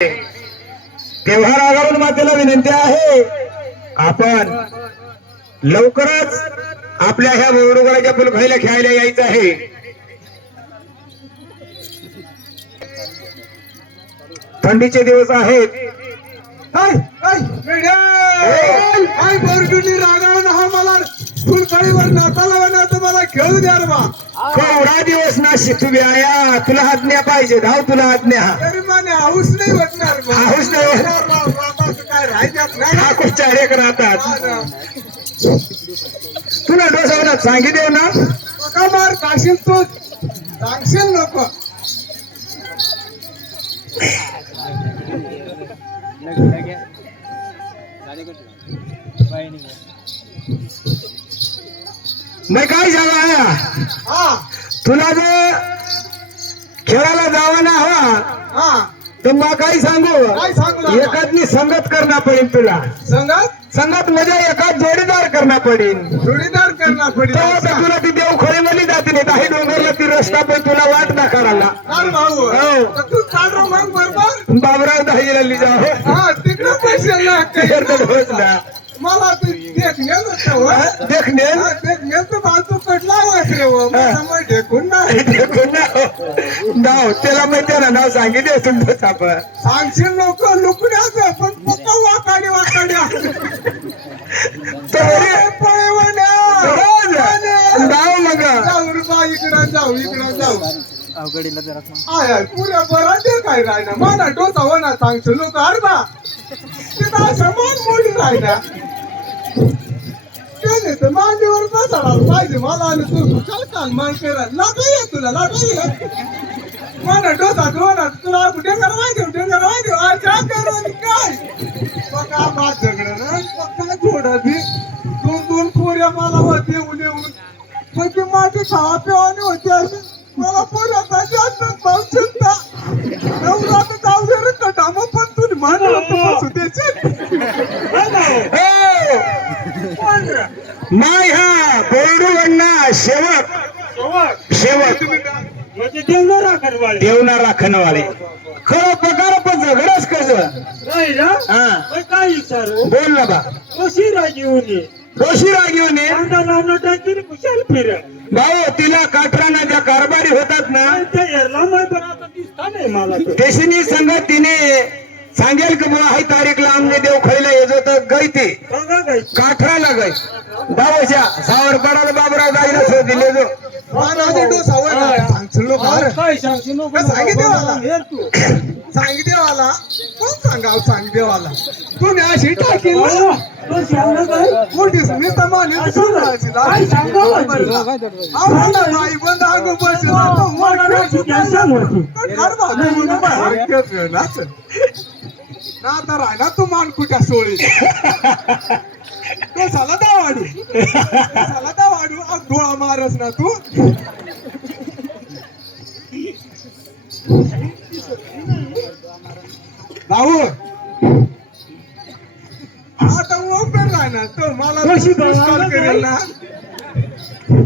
तेव्हा रागावून मातेला विनंती आहे. आपण लवकरच आपल्या ह्या मोडुगराच्या फुलखाईला खेळायला यायचं आहे. थंडीचे दिवस आहेत. बरडुनी रागावून हा मला फुलकळीवर नाताला बनवतो मला खेळू द्या रे बा. एवढा दिवस ना शिकू आया तुला आज्ञा पाहिजे. धाव तुला आज्ञा. हाऊस नाही वाटणार बा. हाऊस नाही होत. बा, बा, बा, बा, असं काय राहायच्यात नाही. हा खूप चारेक राहतात. हा ना. तुला डोसावणार सांगितले ना? मार काशील तू? सांगशील नको. मग काय झालं आया हा? तुला जर खेळायला जावा ना हवा हा। तर मग काय सांगू? एकातनी संगत करणं पडेल तुला। संगत? संगत म्हणजे एकाच जोडीदार करणं पडेल जोडीदार करणार पडेल तुला ती देवखोरी मली जाते नाही काही डोंगरला ती रस्ता पण तुला वाट ना करायला. हो. बाबराव दहावीला लिजा हो हा तिकडे पैसे ना. मला तू. देखणे बाजू ढेकून नाही. नाव त्याला माहिती ना नाव सांगितले तुमचं आपण सांगशील लोक लुकड्याचं पण पक्का वाकाडे वाकाडे. नाव मग. जाऊ बा इकडं जाऊ इकडं जाऊ. आय आय पुऱ्या बरा ते काय राहिना मला डोसा होणार सांगशील लोक अर्धा तिथं असं मन मोडी राहिना ते नाही तर मांडीवर बसायला पाहिजे. मला आणि तू चल काल मान करा लाटा ये तुला लाटा ये. मला डोसा होणार तुला डेंगर करा माहिती कुठे करा माहिती अच्छा करून काय? बघा बात झगडं ना. बघा थोडं दोन दोन पोऱ्या मला होते येऊन येऊन पण माझी खावा मला पोऱ्या पाहिजे पाऊस चिंता. जाऊ दे रे मग पण तुम्ही म्हणा बसू माय हा बोर्डू अण्णा शेवक शेवक म्हणजे देवणार राखणवाले खरं पगार पण झगडच कस नाही ना? हा. काय विचारू? बोल ना बा. कशी राजी होणे? टाकी कुशाल फिर भाऊ तिला काठराना ज्या कारभारी होतात ना नाही मला तो. सांगेल की बुवा हाय तारीखला आमने देव खैला येजो तर गई ती काठराला गई दावशा सावर पडाला बाबराव जाईना सो दिले जो सांगितलं कोण सांगाव तुम्ही अशी टाकी? मोठी मी तर माने म्हणजे? बाई बंद आगो. ना आहे ना तू मानकुट्या सोळी तो झाला दावाडू. तो झाला दावाडू. अग डोळा मारस ना तू. भाऊ. आता ओपन राहणार तो. मला कशी? करेल ना.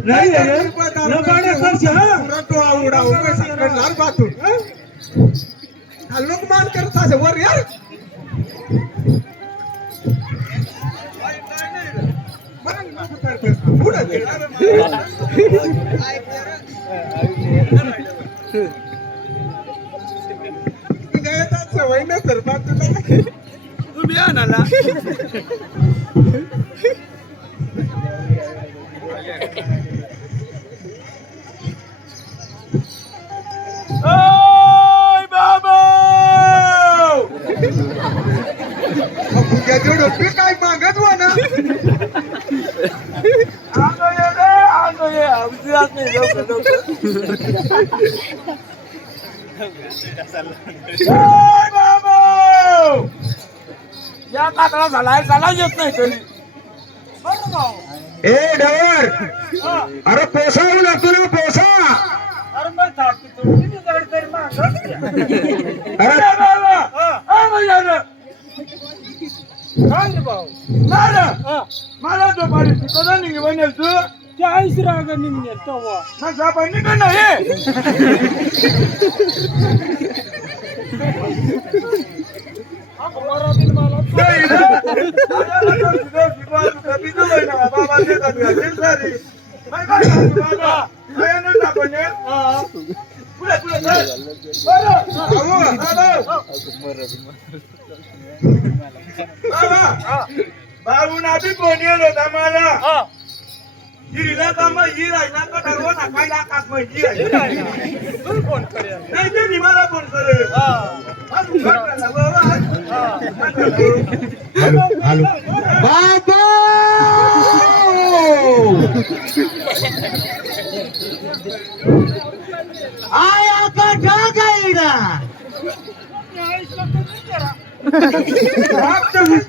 नाही? डोळा उडाव. पैसा करणार बातून लोक मान करत असे वर यार. सवय न तर बातूला तुम्ही आणाला ओय बाबा फुग्या जोडो ते काय मागत हो ना आलो ये रे आलो ये आमची आत नाही लवकर लवकर ओय बाबा या काकडा झालाय त्याला येत नाही तरी बरं भाऊ. ए डवर हा. अरे पोसावू ना तुला पोसा अरे मग थांबतो तू. किती जड तरी मागं. अरे. हा, भाऊ? नाही. मला तो पाणी कधी निघी बनेल तू चाळीस राग निघणे तेव्हा माझा पण निघ नाही बाबू नाबी कोण येल होता मला हिरीला तर मग ही राहिला का ठरव ना काय आकाश माहिती नाही ते फोन करेल. अजून घट झाला, बाबा. बाबा आया का ढाकायला मागचं वीस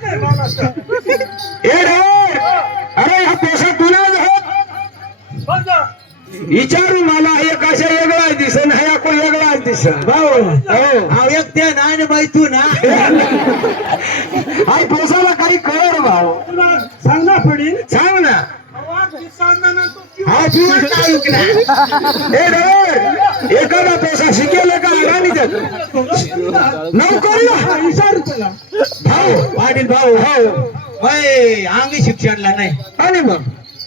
विचारू मला एक अशा वेगळा दिसन हा कोण वेगळा दिसन. भाऊ हो. एक त्या ना बाई तू ना. आई पैसाला काही कळर भाऊ. पडेल सांग ना आवाज दिसांना ना. हा जीवन रे एखादा पैसा शिकेल का अडाणी नोकरीला विचारू त्याला. भाऊ. पाटील भाऊ हो वय अंगी शिक्षणला नाही. आणि मग?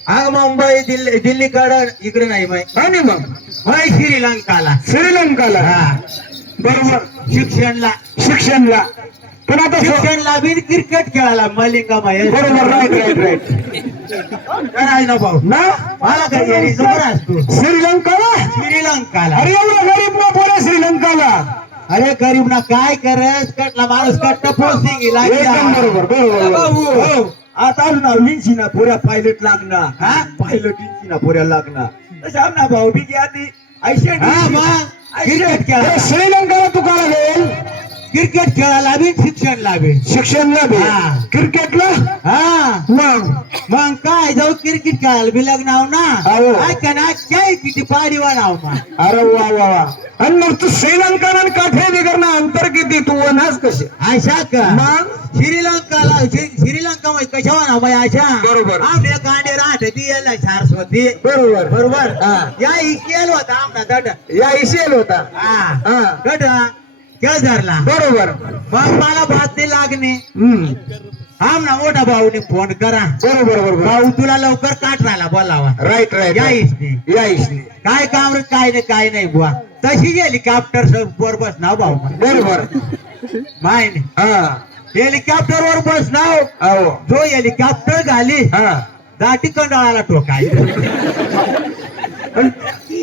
अंग मुंबई दिल्ली दिल्लीकडं इकडे नाही मै आणि मग. वय श्रीलंकाला. श्रीलंकाला. हा. बरोबर. शिक्षणला. शिक्षणला. पण आता शिक्षणला बी क्रिकेट खेळायला मलिंगा माय बरोबर राईट राईट राईट ना भाऊ ना? मला काही यारी जबर असतो. श्रीलंकाला? श्रीलंकाला. अरे एवढा गरीब ना पोरे श्रीलंकाला. अरे गरीब ना काय करत कटला माणूस गेला एकदम बरोबर बरोबर हो. आता ना विंची ना पुऱ्या पायलट लागणार हा? पायलट विंची ना पुऱ्या लागणार. ना भाऊ बी आधी ऐशे हा मग क्रिकेट श्रीलंकाला तू काय लागेल? क्रिकेट खेळायला बी शिक्षणला बी शिक्षणला बी हा. क्रिकेटला? हा. मग? मग काय जाऊ क्रिकेट खेळायला बी लग्न आव ना हो. ना काय किती पाडी वाढाव अरे वा वा वा. आणि मग तू श्रीलंका आणि काठे बिगरणं अंतर किती? तू वनास कसे अशा का? मग? श्रीलंकाला श्री- श्रीलंका मध्ये कशा ना बाई अशा बरोबर. आमने कांडे राहते ती याला सारस्वती. बरोबर. बरोबर. या इकेल होता आमना दट या इशेल होता. हा. हा. दट केळ धरला बरोबर. मग मला भात नाही लागणे आमना मोठा भाऊने फोन करा. बरोबर बरोबर. भाऊ तुला लवकर काटराला बोलावा. राईट राईट या इसने या इशने काय काम रे काय नाही काय नाही बुवा. तशी हेलिकॉप्टर वर बस ना भाऊ. बरोबर. माय हा. हेलिकॉप्टर वर बस नाव जो हेलिकॉप्टर हा. दाटी कंडाळाला टोकाय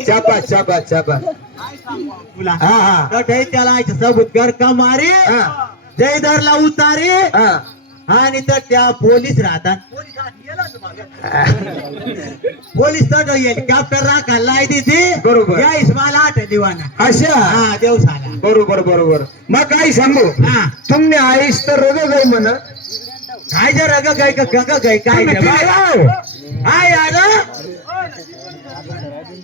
चापा चापा चापा तुला हा हा. त्याला सबूत कर का मारे जयदरला उतारे. हा. आणि तर त्या पोलीस राहतात. पोलीस तर हेलिकॉप्टर राखा लाई देते बरोबर. या इस्माला आठ दिवाना. अशा? हा देव साला बरोबर बरोबर. मग काय सांगू? हा. तुम्ही आईस तर रोग गई म्हण. काय जर रग गाय का गग गाय काय? हाय आला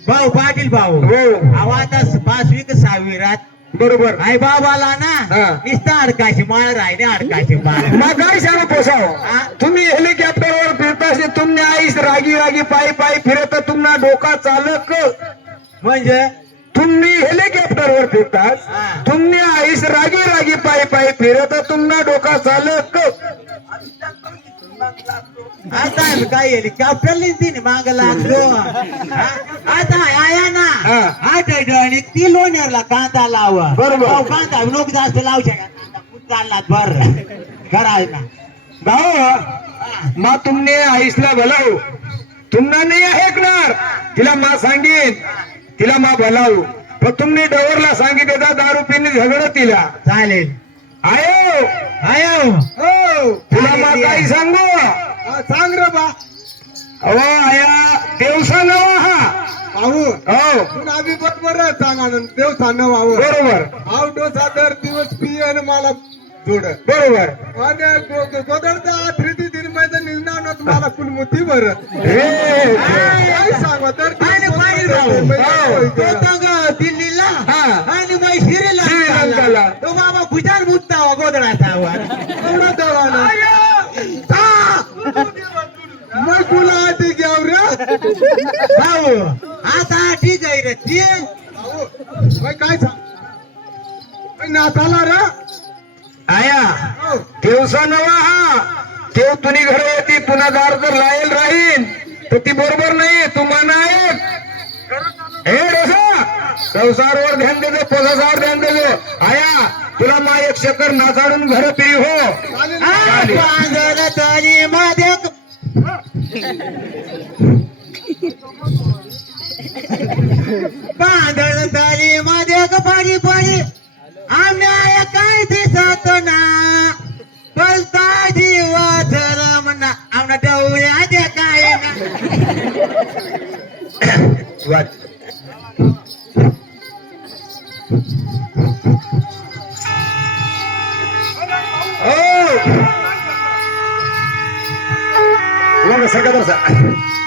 भाऊ पाटील भाऊ. हो. आता पाचवी का सहावी रात? बरोबर आई बाबाला ना. नुसतं अडकाशी माळ राहिने अडकाशी माळ मग काय सांगू पोसाव? तुम्ही हेलिकॉप्टरवर फिरताशी तुम्ही आईस रागी रागी पायी पायी फिरत तुम्हाला डोका चालक म्हणजे तुम्ही हेलिकॉप्टरवर फिरतात हा. तुम्ही आईस रागी रागी पायी पायी फिरत तुम्हाला डोका चालक आता आम्ही काय हेलिकॉप्टर तिने माग लागलो? आता आया ना. आठ आणि ती लोण्यारला कांदा लावा. बरोबर. कांदा लोक जास्त लावू शकत कांदा कुठं चालला बर. कराय ना. भाऊ मा तुमने आईसला भलाव तुम्हाला नाही ऐकणार. तिला मा सांगेन. तिला मा भलाव पण तुम्ही डवरला सांगितलं दारू पिणे झगड तिला. चालेल. आयो आयो. हो. तुला मा काही सांगू? हा, सांग रे बा. अहो आया देवसा नवा हा. भाऊ हो. तुला आम्ही बरोबर सांगा ना देव सांग भाऊ बरोबर. आव डोसा दर दिवस पी आणि मला जोड. बरोबर. आणि गोदरचा आठरी दिन मैदान निर्णय ना तुम्हाला कुलमुती भरत. हे. काय सांगा तर आणि पाहिजे भाऊ तो तर दिल्लीला हा. आणि मग श्रीलंकाला श्रीलंकाला. तो बाबा गुजार मुक्ता गोदडाचा एवढा दवाना मग तुला आधी घ्याव रे भाऊ आता ठीक आहे रे ते काय सांग? मग ना नाचाला रे. आया. हो. दिवसा नवा हा. तेव तुनी घर येते पुन्हा दार जर लायल राहीन तर ती बरोबर नाही तू माना ऐक हे डोसा संसारवर ध्यान देतो पोसावर ध्यान देतो आया तुला मा एक शकर नाचाडून घर पिरी हो. मध्ये बांधण झाली माझ्या कपारी पाणी आम्ही काय दिसत ना? पलता जीवा धरमना आमना डोळ्याच्या काय ना. Oh! Vamos a 14.